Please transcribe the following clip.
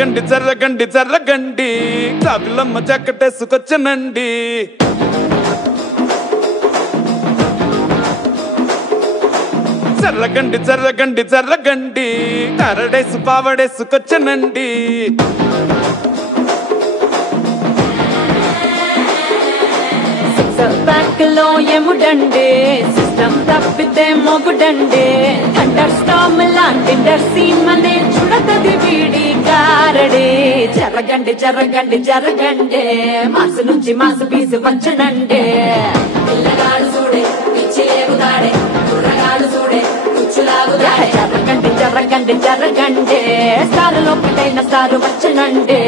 జర్రగండి జర్రగండి జర్రగండి కాకులమ్మ చక్కటేసుకొచ్చనండి జర్రగండి జర్రగండి జర్రగండి కరడేసు పావడేసుకొచ్చనండి back లో ఎముడండి system తప్పితే Mogudandi thunder storm లాంటి సీన్ మనే చూడతది వీడి కారడి జరగండి జరగండి జరగండి మాసు నుంచి మాసు పీసు వచ్చనండి పిల్లగాడు చూడే పిచ్చి లేగుతాడే కుర్రగాడు చూడే కుచ్చులాగుతాడే జరగండి జరగండి జరగండి స్టార్ లోపటైన స్టార్ వచ్చనండి